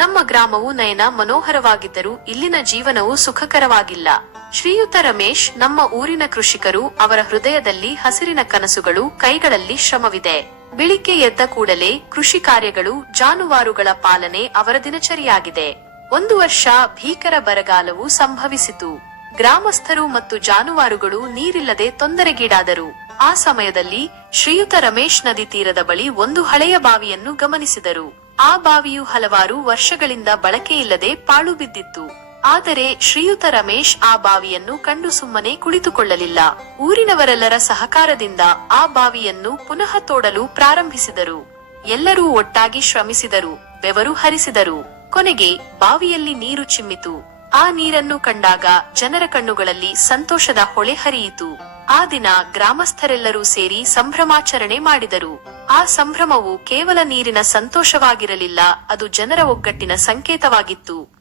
ನಮ್ಮ ಗ್ರಾಮವು ನಯನ ಮನೋಹರವಾಗಿದ್ದರೂ ಇಲ್ಲಿನ ಜೀವನವು ಸುಖಕರವಾಗಿಲ್ಲ. ಶ್ರೀಯುತ ರಮೇಶ್, ನಮ್ಮ ಊರಿನ ಕೃಷಿಕರು, ಅವರ ಹೃದಯದಲ್ಲಿ ಹಸಿರಿನ ಕನಸುಗಳು, ಕೈಗಳಲ್ಲಿ ಶ್ರಮವಿದೆ. ಬೆಳಿಗ್ಗೆ ಎದ್ದ ಕೂಡಲೇ ಕೃಷಿ ಕಾರ್ಯಗಳು, ಜಾನುವಾರುಗಳ ಪಾಲನೆ ಅವರ ದಿನಚರಿಯಾಗಿದೆ. ಒಂದು ವರ್ಷ ಭೀಕರ ಬರಗಾಲವು ಸಂಭವಿಸಿತು. ಗ್ರಾಮಸ್ಥರು ಮತ್ತು ಜಾನುವಾರುಗಳು ನೀರಿಲ್ಲದೆ ತೊಂದರೆಗೀಡಾದರು. ಆ ಸಮಯದಲ್ಲಿ ಶ್ರೀಯುತ ರಮೇಶ್ ನದಿ ತೀರದ ಬಳಿ ಒಂದು ಹಳೆಯ ಬಾವಿಯನ್ನು ಗಮನಿಸಿದರು. ಆ ಬಾವಿಯು ಹಲವಾರು ವರ್ಷಗಳಿಂದ ಬಳಕೆಯಿಲ್ಲದೆ ಪಾಳು ಬಿದ್ದಿತ್ತು. ಆದರೆ ಶ್ರೀಯುತ ರಮೇಶ್ ಆ ಬಾವಿಯನ್ನು ಕಂಡು ಸುಮ್ಮನೆ ಕುಳಿತುಕೊಳ್ಳಲಿಲ್ಲ. ಊರಿನವರೆಲ್ಲರ ಸಹಕಾರದಿಂದ ಆ ಬಾವಿಯನ್ನು ಪುನಃ ತೋಡಲು ಪ್ರಾರಂಭಿಸಿದರು. ಎಲ್ಲರೂ ಒಟ್ಟಾಗಿ ಶ್ರಮಿಸಿದರು, ಬೆವರು ಹರಿಸಿದರು. ಕೊನೆಗೆ ಬಾವಿಯಲ್ಲಿ ನೀರು ಚಿಮ್ಮಿತು. ಆ ನೀರನ್ನು ಕಂಡಾಗ ಜನರ ಕಣ್ಣುಗಳಲ್ಲಿ ಸಂತೋಷದ ಹೊಳೆ ಹರಿಯಿತು. ಆ ದಿನ ಗ್ರಾಮಸ್ಥರೆಲ್ಲರೂ ಸೇರಿ ಸಂಭ್ರಮಾಚರಣೆ ಮಾಡಿದರು. ಆ ಸಂಭ್ರಮವು ಕೇವಲ ನೀರಿನ ಸಂತೋಷವಾಗಿರಲಿಲ್ಲ, ಅದು ಜನರ ಒಗ್ಗಟ್ಟಿನ ಸಂಕೇತವಾಗಿತ್ತು.